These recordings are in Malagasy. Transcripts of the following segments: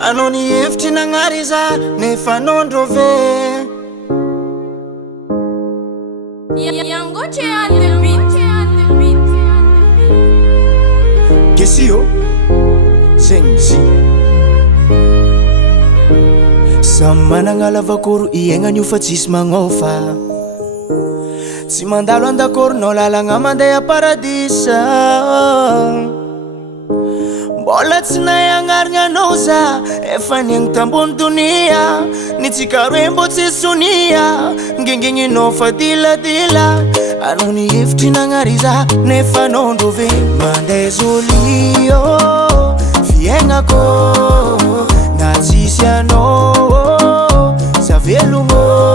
Anao ny hevitry nagnary za nefa anao ndrove Gesio Zengzi Samy managna lavakoro iaignany io fa tsisy magnofa Tsy mandalo andakoro nao lalagna mandeha paradisa Mbola tsy nahay agnarigna anao za Efa niagny tambony donia Nitsika roe mbo tsy sonia Ngengegninao fa diladila Anao ny hevitry nagnary za nefa anao ndrove Mandeha zolio fiaignako Na tsisy anao za velogno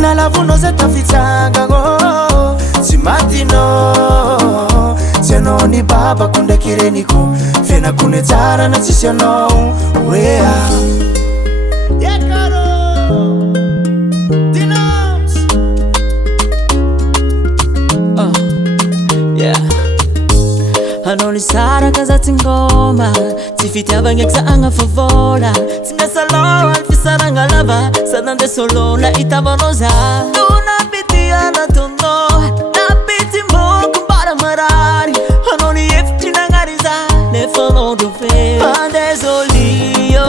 Nalavonao za tafitsangagno Tsy matinao Tsy anao ny babako ndraiky reniko Fiainako ny tsara na tsisy anao Wea Yekaro Dinoms Anao ny sara ka za tsy ngoma Tsy fitiavagna eky za agnafavola Tsy miasa loha ny fisaragna lava Sady nandeha solo na itavanao za Dona pitiana tono Na pity moko mbara marary Anao ny hevitry nagnary za nefa anao ndrove Mandeha zolio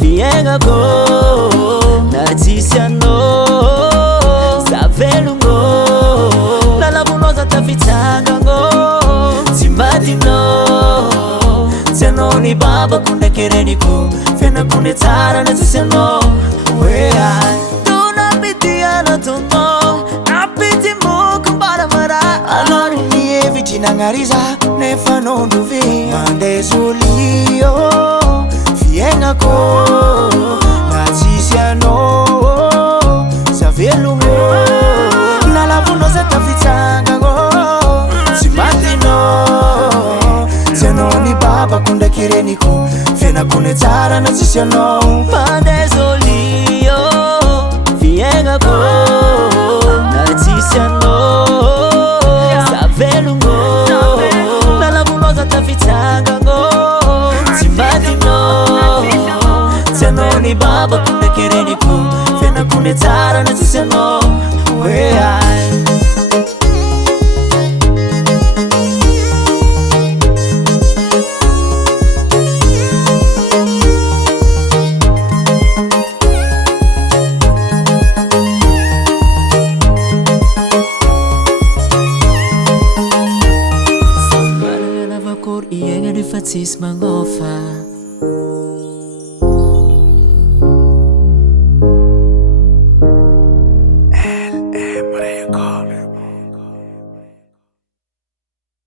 fiaignako Na tsisy anao za velogno Nalavonao za tafitsangagno Tsy matinao Tsy anao ny babako ndraiky reniko Fiainako ny tsara na tsisy anao Wea Dona pitiana tono Na pity moko mbara marary Anao ny hevitry nagnary za nefa anao ndrove Mandeha zolio fiaignako Na tsisy anao za velogno Nalavonao za tafitsangagno Tsy matinao Tsy anao ny babako ndraiky reniko Fiainako ny tsara na tsisy anao Mandeha zolio fiaignako Na tsisy anao za velogno Nalavonao za tafitsangagno Tsy matinao Tsy anao ny babako ndraiky reniko Fiainako ny tsara na tsisy anao Wea Fa tsisy magnofa